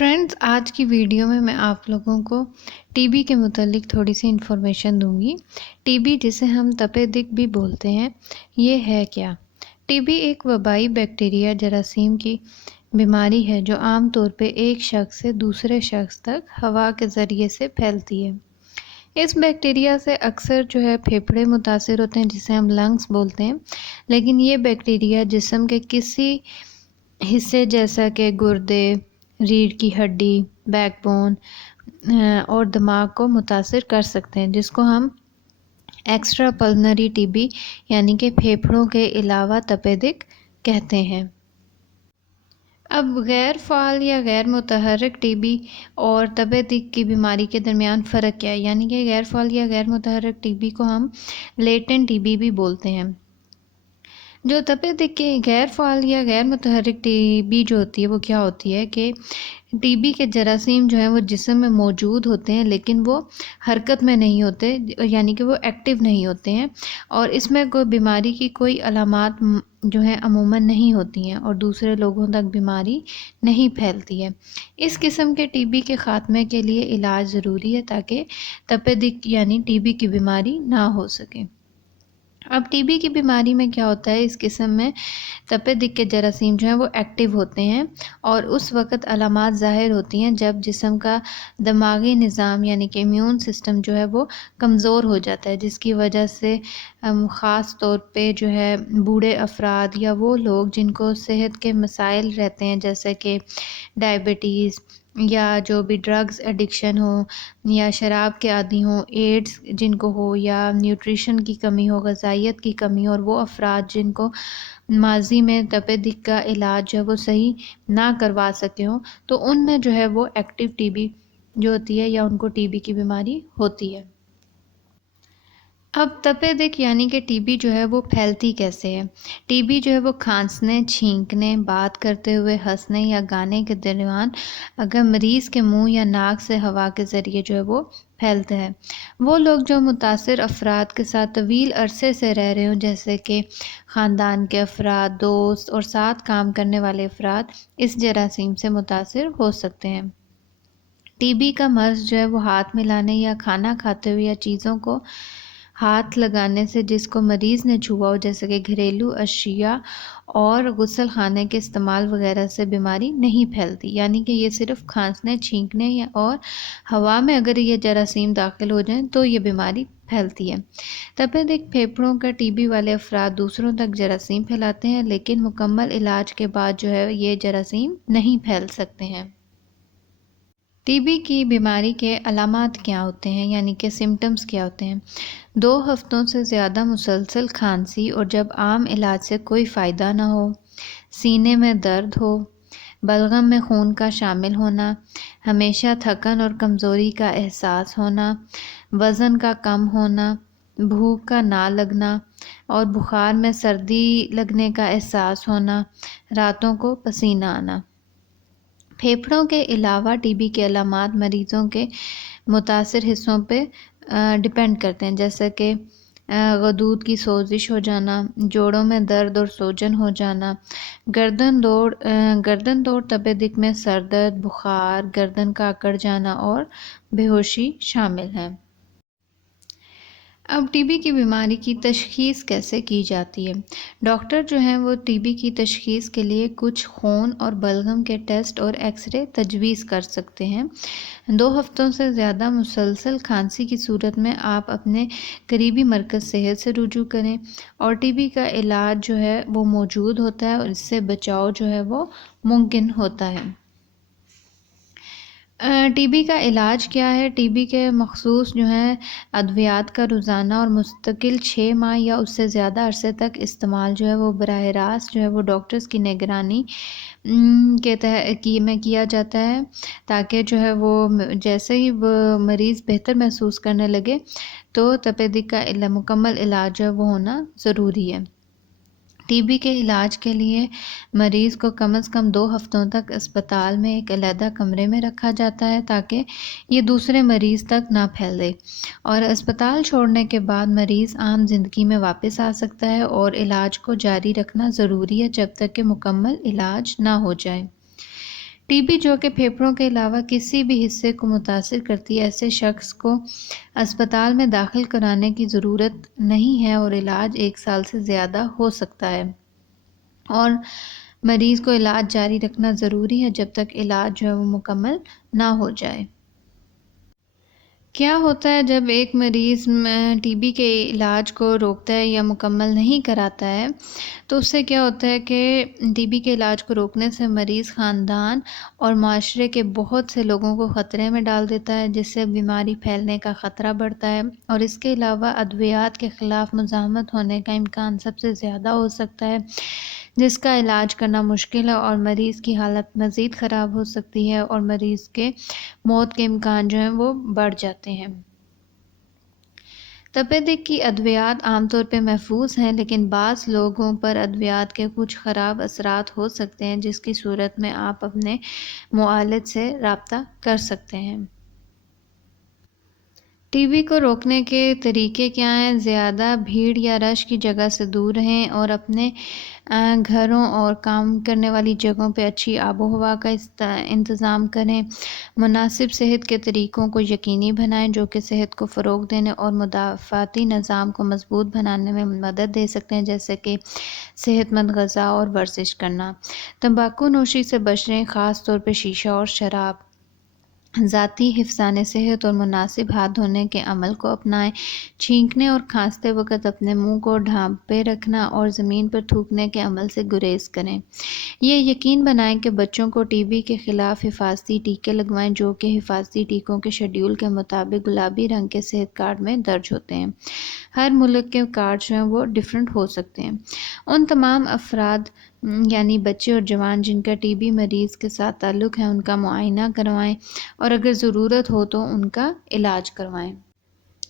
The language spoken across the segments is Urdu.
فرینڈز، آج کی ویڈیو میں آپ لوگوں کو ٹی بی کے متعلق تھوڑی سی انفارمیشن دوں گی۔ ٹی بی جسے ہم تپِ دق بھی بولتے ہیں، یہ ہے کیا؟ ٹی بی ایک وبائی بیکٹیریا جراثیم کی بیماری ہے جو عام طور پہ ایک شخص سے دوسرے شخص تک ہوا کے ذریعے سے پھیلتی ہے۔ اس بیکٹیریا سے اکثر پھیپھڑے متاثر ہوتے ہیں جسے ہم لنگز بولتے ہیں، لیکن یہ بیکٹیریا جسم کے کسی حصے جیسا کہ گردے، ریڑھ کی ہڈی، بیک بون اور دماغ کو متاثر کر سکتے ہیں، جس کو ہم ایکسٹرا پلمنری ٹی بی یعنی کہ پھیپھڑوں کے علاوہ تپِ دق کہتے ہیں۔ اب غیر فعال یا غیر متحرک ٹی بی اور تپِ دق کی بیماری کے درمیان فرق کیا ہے؟ یعنی کہ غیر فعال یا غیر متحرک ٹی بی کو ہم لیٹنٹ ٹی بی بھی بولتے ہیں۔ جو تپِ دق کے غیر فعال یا غیر متحرک ٹی بی جو ہوتی ہے وہ کیا ہوتی ہے کہ ٹی بی کے جراثیم جو ہیں وہ جسم میں موجود ہوتے ہیں لیکن وہ حرکت میں نہیں ہوتے، یعنی کہ وہ ایکٹیو نہیں ہوتے ہیں، اور اس میں کوئی بیماری کی کوئی علامات جو ہیں عموماً نہیں ہوتی ہیں اور دوسرے لوگوں تک بیماری نہیں پھیلتی ہے۔ اس قسم کے ٹی بی کے خاتمے کے لیے علاج ضروری ہے تاکہ تپِ دق یعنی ٹی بی کی بیماری نہ ہو سکے۔ اب ٹی بی کی بیماری میں کیا ہوتا ہے، اس قسم میں تپِ دق کے جراثیم جو ہیں وہ ایکٹیو ہوتے ہیں اور اس وقت علامات ظاہر ہوتی ہیں جب جسم کا دماغی نظام یعنی کہ امیون سسٹم جو ہے وہ کمزور ہو جاتا ہے، جس کی وجہ سے خاص طور پہ بوڑھے افراد یا وہ لوگ جن کو صحت کے مسائل رہتے ہیں جیسے کہ ڈائبٹیز یا جو بھی ڈرگز ایڈکشن ہو یا شراب کے عادی ہوں، ایڈز جن کو ہو یا نیوٹریشن کی کمی ہو، غذائیت کی کمی ہو، اور وہ افراد جن کو ماضی میں تپِ دق کا علاج وہ صحیح نہ کروا سکے ہوں، تو ان میں وہ ایکٹیو ٹی بی جو ہوتی ہے یا ان کو ٹی بی کی بیماری ہوتی ہے۔ اب تپِ دق یعنی کہ ٹی بی وہ پھیلتی کیسے ہے؟ ٹی بی وہ کھانسنے، چھینکنے، بات کرتے ہوئے، ہنسنے یا گانے کے دوران اگر مریض کے منہ یا ناک سے ہوا کے ذریعے وہ پھیلتا ہے۔ وہ لوگ جو متاثر افراد کے ساتھ طویل عرصے سے رہ رہے ہوں جیسے کہ خاندان کے افراد، دوست اور ساتھ کام کرنے والے افراد اس جراثیم سے متاثر ہو سکتے ہیں۔ ٹی بی کا مرض وہ ہاتھ ملانے یا کھانا کھاتے ہوئے یا چیزوں کو ہاتھ لگانے سے جس کو مریض نے چھوا ہو جیسے کہ گھریلو اشیاء اور غسل خانے کے استعمال وغیرہ سے بیماری نہیں پھیلتی، یعنی کہ یہ صرف کھانسنے، چھینکنے اور ہوا میں اگر یہ جراثیم داخل ہو جائیں تو یہ بیماری پھیلتی ہے۔ تپِ دق پھیپھڑوں کا ٹی بی والے افراد دوسروں تک جراثیم پھیلاتے ہیں لیکن مکمل علاج کے بعد یہ جراثیم نہیں پھیل سکتے ہیں۔ ٹی بی کی بیماری کے علامات کیا ہوتے ہیں، یعنی کہ سمٹمز کیا ہوتے ہیں؟ 2 ہفتوں سے زیادہ مسلسل کھانسی اور جب عام علاج سے کوئی فائدہ نہ ہو، سینے میں درد ہو، بلغم میں خون کا شامل ہونا، ہمیشہ تھکن اور کمزوری کا احساس ہونا، وزن کا کم ہونا، بھوک کا نہ لگنا اور بخار میں سردی لگنے کا احساس ہونا، راتوں کو پسینہ آنا۔ پھیپھڑوں کے علاوہ ٹی بی کے علامات مریضوں کے متاثر حصوں پہ ڈیپینڈ کرتے ہیں، جیسے کہ غدود کی سوزش ہو جانا، جوڑوں میں درد اور سوجن ہو جانا، گردن توڑ تپِ دق میں سر درد، بخار، گردن کا اکڑ جانا اور بے ہوشی شامل ہیں۔ اب ٹی بی کی بیماری کی تشخیص کیسے کی جاتی ہے؟ ڈاکٹر وہ ٹی بی کی تشخیص کے لیے کچھ خون اور بلغم کے ٹیسٹ اور ایکس رے تجویز کر سکتے ہیں۔ 2 ہفتوں سے زیادہ مسلسل کھانسی کی صورت میں آپ اپنے قریبی مرکز صحت سے رجوع کریں اور ٹی بی کا علاج وہ موجود ہوتا ہے اور اس سے بچاؤ وہ ممکن ہوتا ہے۔ ٹی بی کا علاج کیا ہے؟ ٹی بی کے مخصوص ادویات کا روزانہ اور مستقل 6 ماہ یا اس سے زیادہ عرصے تک استعمال وہ براہ راست وہ ڈاکٹرز کی نگرانی میں کیا جاتا ہے تاکہ وہ جیسے ہی وہ مریض بہتر محسوس کرنے لگے تو تپِ دق کا مکمل علاج وہ ہونا ضروری ہے۔ ٹی بی کے علاج کے لیے مریض کو کم از کم 2 ہفتوں تک اسپتال میں ایک علیحدہ کمرے میں رکھا جاتا ہے تاکہ یہ دوسرے مریض تک نہ پھیلے، اور اسپتال چھوڑنے کے بعد مریض عام زندگی میں واپس آ سکتا ہے اور علاج کو جاری رکھنا ضروری ہے جب تک کہ مکمل علاج نہ ہو جائے۔ ٹی بی جو کہ پھیپھڑوں کے علاوہ کسی بھی حصے کو متاثر کرتی ہے، ایسے شخص کو اسپتال میں داخل کرانے کی ضرورت نہیں ہے اور علاج 1 سال سے زیادہ ہو سکتا ہے، اور مریض کو علاج جاری رکھنا ضروری ہے جب تک علاج جو ہے وہ مکمل نہ ہو جائے۔ کیا ہوتا ہے جب ایک مریض ٹی بی کے علاج کو روکتا ہے یا مکمل نہیں کراتا ہے، تو اس سے کیا ہوتا ہے کہ ٹی بی کے علاج کو روکنے سے مریض خاندان اور معاشرے کے بہت سے لوگوں کو خطرے میں ڈال دیتا ہے، جس سے بیماری پھیلنے کا خطرہ بڑھتا ہے، اور اس کے علاوہ ادویات کے خلاف مزاحمت ہونے کا امکان سب سے زیادہ ہو سکتا ہے، جس کا علاج کرنا مشکل ہے اور مریض کی حالت مزید خراب ہو سکتی ہے اور مریض کے موت کے امکان جو ہیں وہ بڑھ جاتے ہیں۔ تپِ دق کی ادویات عام طور پہ محفوظ ہیں، لیکن بعض لوگوں پر ادویات کے کچھ خراب اثرات ہو سکتے ہیں، جس کی صورت میں آپ اپنے معالج سے رابطہ کر سکتے ہیں۔ ٹی بی کو روکنے کے طریقے کیا ہیں؟ زیادہ بھیڑ یا رش کی جگہ سے دور رہیں اور اپنے گھروں اور کام کرنے والی جگہوں پہ اچھی آب و ہوا کا انتظام کریں۔ مناسب صحت کے طریقوں کو یقینی بنائیں جو کہ صحت کو فروغ دینے اور مدافعتی نظام کو مضبوط بنانے میں مدد دے سکتے ہیں، جیسے کہ صحت مند غذا اور ورزش کرنا۔ تمباکو نوشی سے بچیں، خاص طور پہ شیشہ اور شراب۔ ذاتی حفظان صحت اور مناسب ہاتھ دھونے کے عمل کو اپنائیں۔ چھینکنے اور کھانستے وقت اپنے منہ کو ڈھانپے رکھنا اور زمین پر تھوکنے کے عمل سے گریز کریں۔ یہ یقین بنائیں کہ بچوں کو ٹی بی کے خلاف حفاظتی ٹیکے لگوائیں، جو کہ حفاظتی ٹیکوں کے شیڈول کے مطابق گلابی رنگ کے صحت کارڈ میں درج ہوتے ہیں۔ ہر ملک کے کارڈ جو ہیں وہ ڈیفرنٹ ہو سکتے ہیں۔ ان تمام افراد یعنی بچے اور جوان جن کا ٹی بی مریض کے ساتھ تعلق ہے ان کا معائنہ کروائیں اور اگر ضرورت ہو تو ان کا علاج کروائیں۔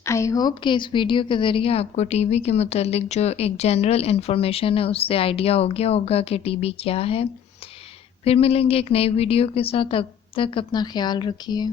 آئی ہوپ کہ اس ویڈیو کے ذریعے آپ کو ٹی بی کے متعلق جو ایک جنرل انفارمیشن ہے اس سے آئیڈیا ہو گیا ہوگا کہ ٹی بی کیا ہے۔ پھر ملیں گے ایک نئی ویڈیو کے ساتھ، تب تک اپنا خیال رکھیے۔